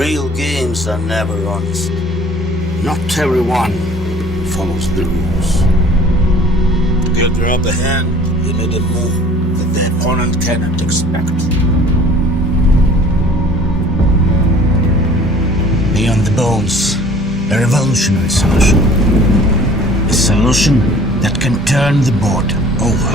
Real games are never honest. Not everyone follows the rules. To get your upper hand, you need a move that the opponent cannot expect. Beyond the bones, a revolutionary solution. A solution that can turn the board over.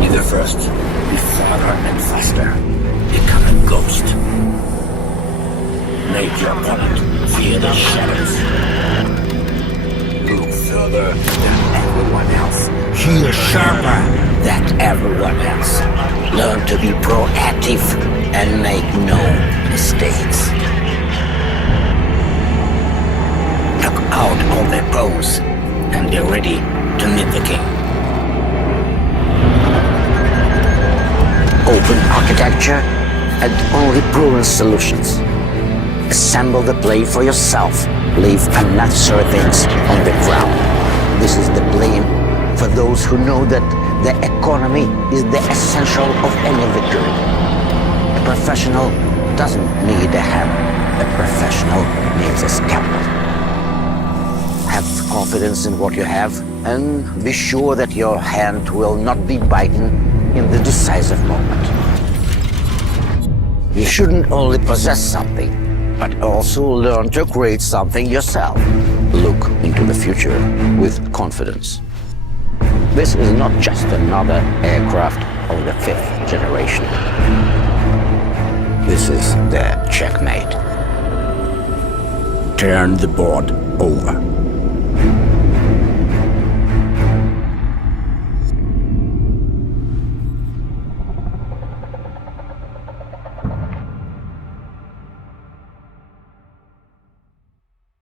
Be the first, be farther and faster. Become a ghost. Make your opponent fear the shadows. Look further than everyone else. Heal sharper than everyone else. Learn to be proactive and make no mistakes. Knock out all their foes and be ready to meet the king. Open architecture and only proven solutions. Assemble the plane for yourself. Leave unnecessary things on the ground. This is the plane for those who know that the economy is the essential of any victory. A professional doesn't need a hammer. A professional needs a scalpel. Have confidence in what you have and be sure that your hand will not be bitten in the decisive moment. You shouldn't only possess something, but also learn to create something yourself. Look into the future with confidence. This is not just another aircraft of the 5th generation. This is the Checkmate. Turn the board over.